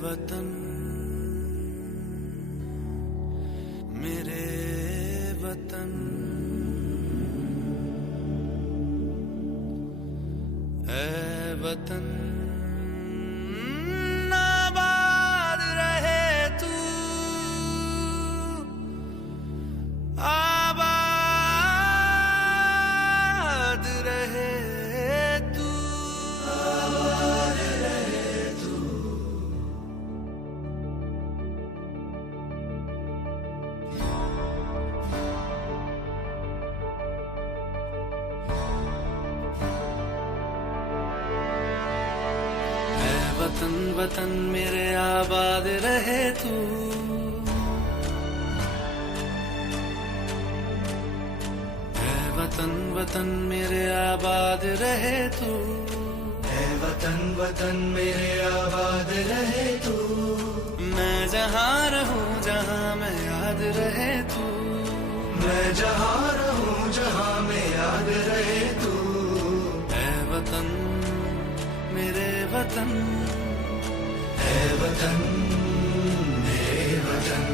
वतन मेरे वतन, ऐ वतन आबाद रहे तू, आबाद रहे तू, आबाद रहे तू। वतन वतन मेरे आबाद रहे तू, ऐ वतन वतन मेरे आबाद रहे तू, ऐ वतन वतन मेरे आबाद रहे तू। मैं जहाँ रहूं जहाँ मैं याद रहे तू, मैं जहाँ रहूं जहाँ मैं याद रहे तू। ऐ वतन मेरे वतन, ऐ वतन मेरे वतन।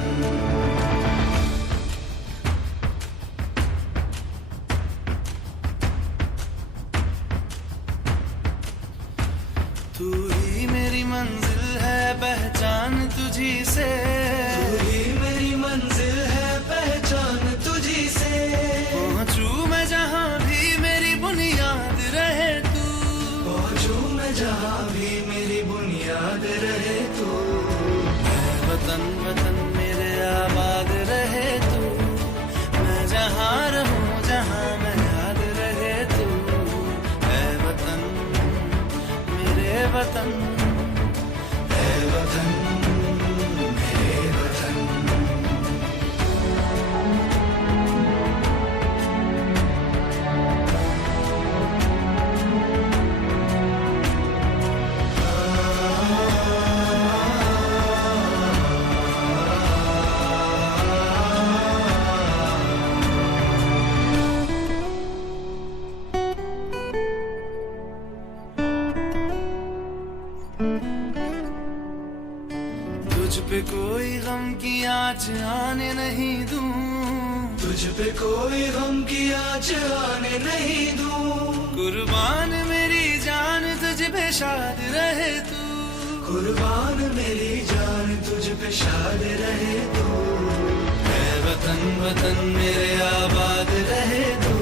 तू ही मेरी मंजिल है पहचान तुझी से, तू ही मेरी मंजिल है पहचान तुझी से। पहुंचू मैं जहाँ भी मेरी बुनियाद रहे तू, पहुंचू मैं जहाँ भी मेरी बुनियाद रहे तू। ऐ वतन वतन मेरे आबाद रहे तू, मैं जहाँ रहूं जहाँ मैं याद रहे तू। ऐ वतन मेरे वतन, ऐ वतन मेरे वतन। तुझ पे कोई गम की आँच आने नहीं दूं, तुझ पे कोई गम की आँच आने नहीं दूं। कुर्बान मेरी जान तुझ पे शाद रहे तू, कुर्बान मेरी जान तुझ पे शाद रहे तू। ऐ वतन वतन मेरे आबाद रहे तू,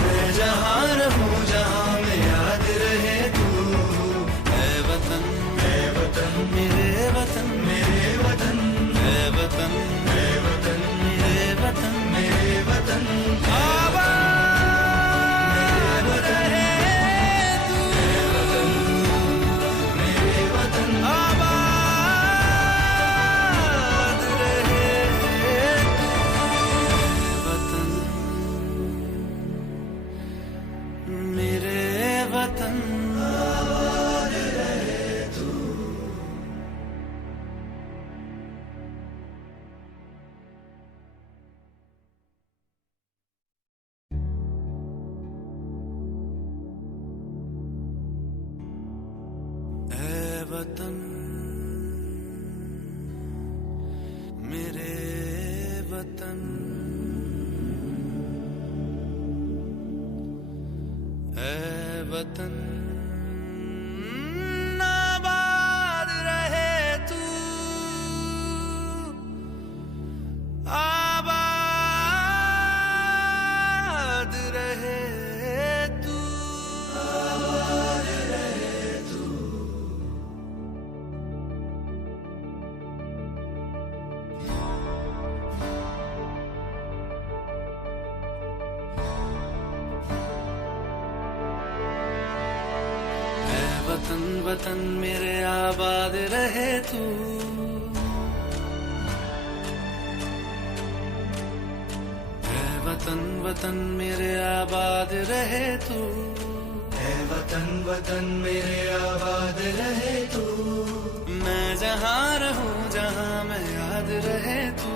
मैं जहाँ रहूं जहाँ मैं याद रहे तू। ऐ वतन मेरे वतन, मेरे वतन, ऐ वतन, ऐ वतन मेरे वतन, मेरे वतन। आबाद रहे तू, ऐ वतन मेरे वतन, आबाद रहे तू। वतन मेरे वतन, आबाद रहे तू। वतन मेरे वतन, ऐ वतन आबाद रहे तू, आबाद रहे तू, आबाद रहे तू। वतन वतन मेरे आबाद रहे तू, ऐ वतन वतन मेरे आबाद रहे तू, ऐ वतन वतन मेरे आबाद रहे तू। मैं जहाँ रहूं जहाँ मैं याद रहे तू,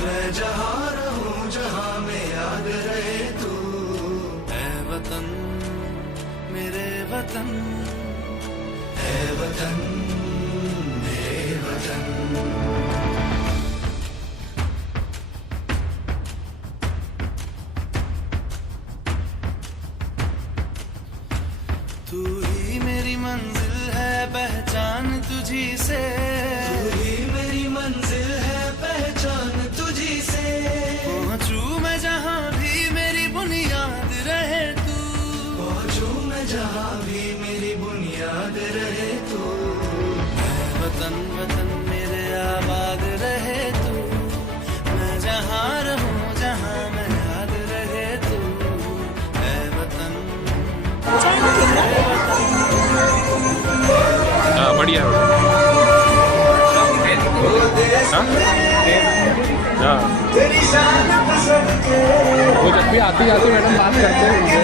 मैं जहाँ रहूं जहाँ मैं याद रहे तू। ऐ वतन मेरे वतन, ऐ वतन तू ही मेरी मंजिल है पहचान तुझी से, तू ही मेरी मंजिल है पहचान तुझी से। पहुंचू मैं जहां भी मेरी बुनियाद रहे तू, पहुंचू मैं जहां भी मेरी बुनियाद रहे तू। वतन वतन मेरे आबाद रहे तू, मैं जहां रहूं जहां मैं याद रहे तू। है वतन बढ़िया वो जब भी आती आती मैडम बात करते हैं उनसे।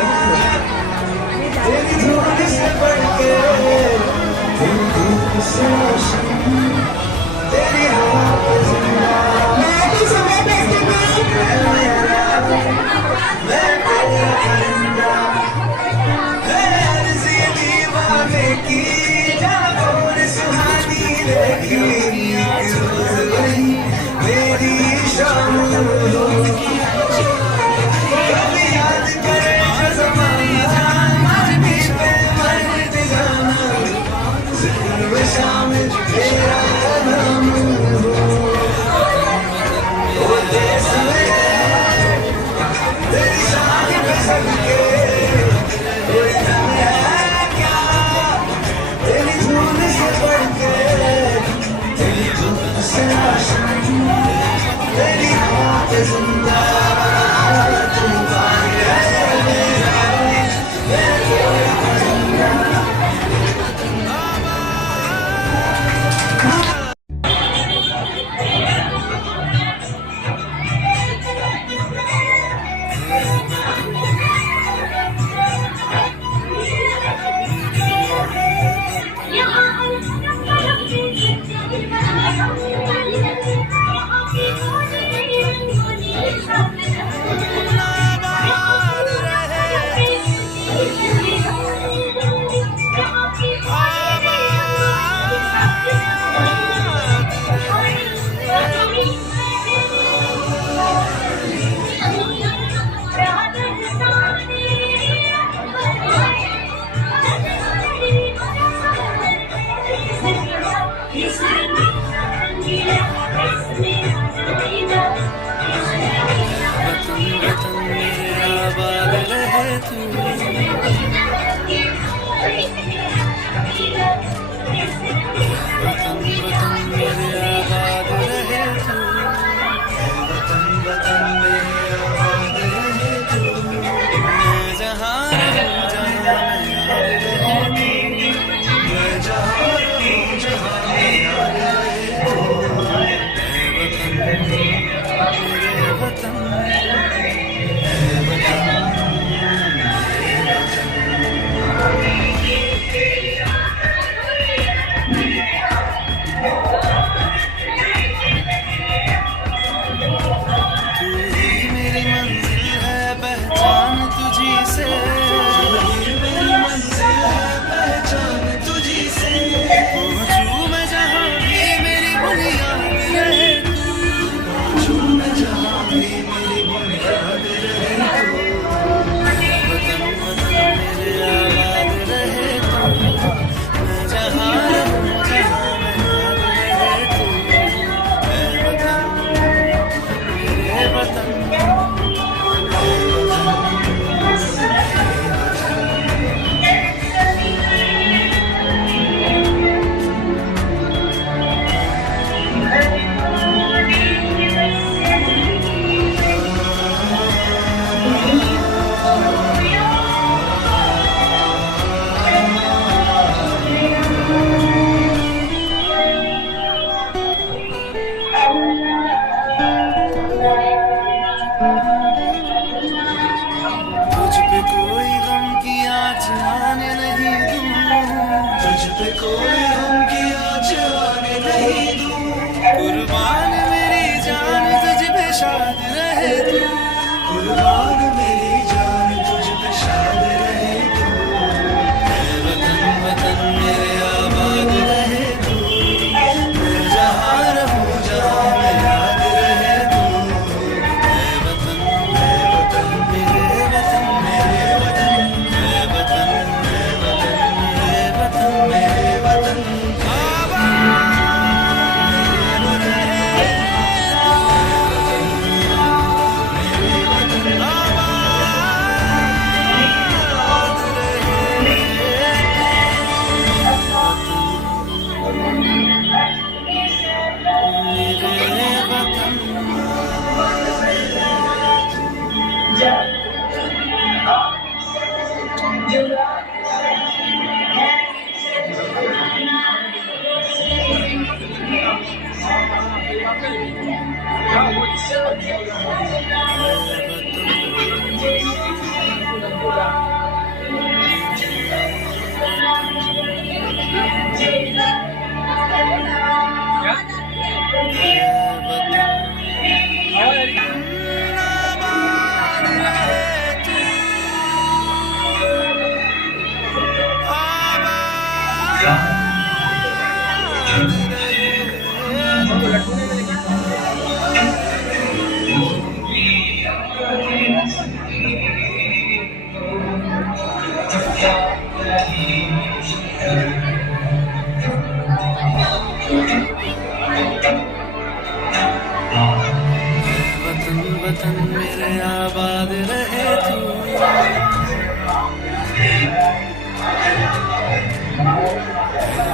वतन वतन मेरे आबाद रहे तू,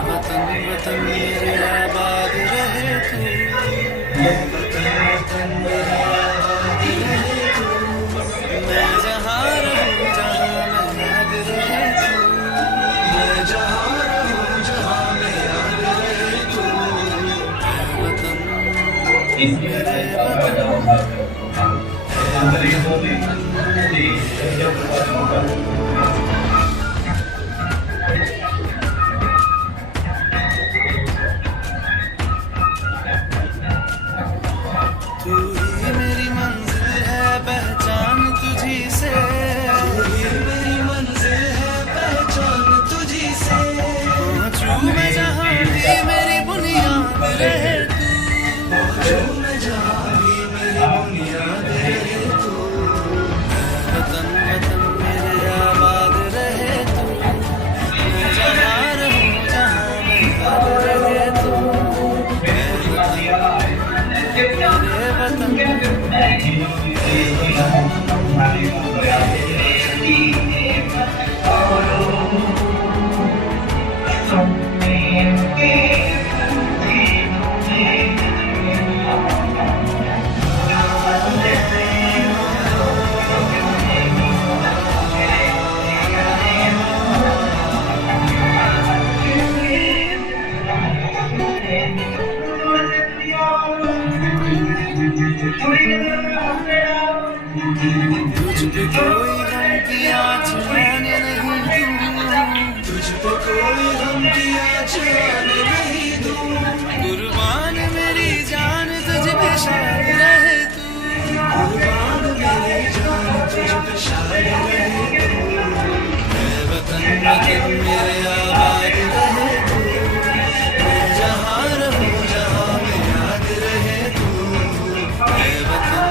वतन वतन मेरे आबाद रहे तू, वतन वतन मेरे आबाद रहे तू, मैं जहाँ रहूँ जहाँ मैं याद रहे तू, मैं जहाँ रहूँ जहाँ मैं याद रहे तू, वतन मेरे वतन। तू ही मेरी मंजिल है पहचान तुझी से, तू ही मेरी मंजिल है पहचान तुझी से, पहुँचूं मैं जहाँ भी मेरी बुनियाद रहे तू, पहुँचूं मैं जहाँ भी मेरी बुनियाद रहे तू, वतन वतन मेरे आबाद रहे तू, मैं जहाँ रहूँ जहाँ मैं याद रहे तू, मेरे वतन तुझ पे कोई गम की आँच आने नहीं दूँ, तुझ पे कोई गम की आँच आने नहीं दूँ, कुर्बान मेरी जान तुझ पे शाद रहे तू, कुर्बान मेरी जान तुझ पे शाद रहे तू, मैं वतन वतन मेरे आबाद रहे तू, मैं जहाँ रहूँ जहाँ मैं याद रहे तू, मैं वतन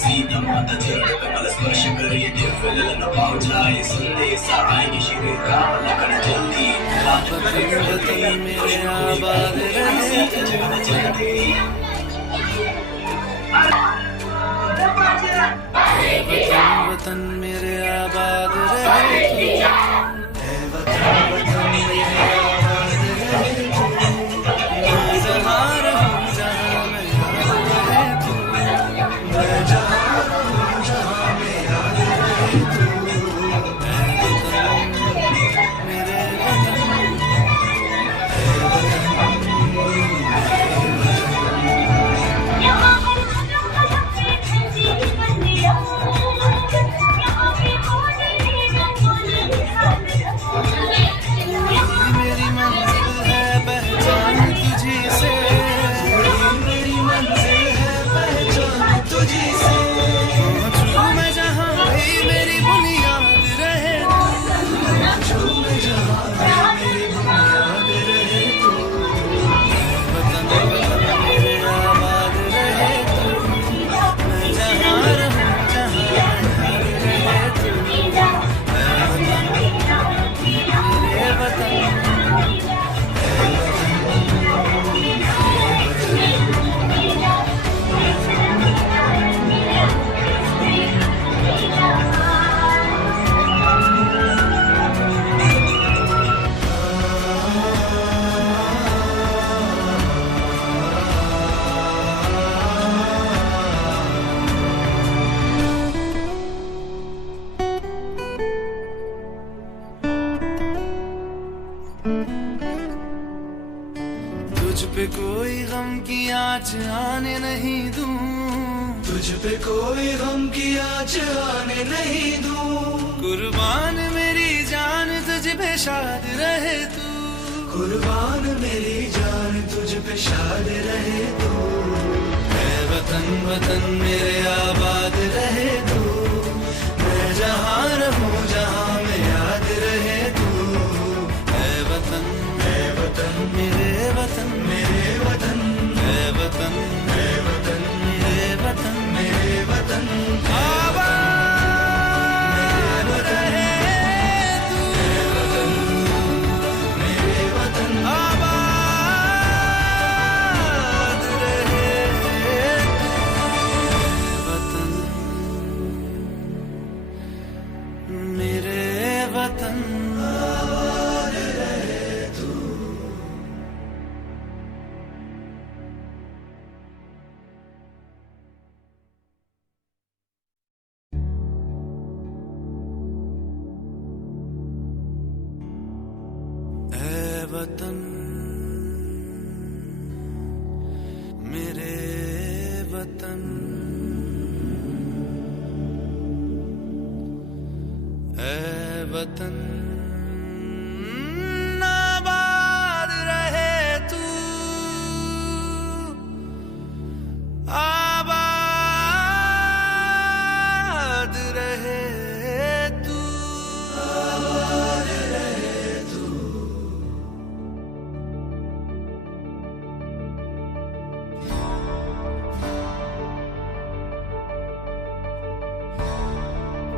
सीता माता चरण कमल स्पर्श करे दिव्य ललन पहुँचाए संदेश आएंगे श्री राम लखन जल्दी मेरे आबाद रहे जगन जल्दी वतन मेरे आबाद रहे आने नहीं दूं, तुझ पे कोई गम की आँच आने नहीं दूं। कुर्बान मेरी जान तुझ पे शाद रहे तू, कुर्बान मेरी जान तुझ पे शाद रहे तू। ऐ वतन वतन मेरे आबाद रहे तू, मैं जहाँ रहूं जहाँ में याद रहे तू। ऐ वतन मेरे वतन मेरे वतन, ऐ वतन मेरे वतन मेरे वतन आबाद रहे तू, मेरे वतन आबाद रहे तू। वतन मेरे वतन आबाद रहे तू। वतन मेरे वतन, ऐ वतन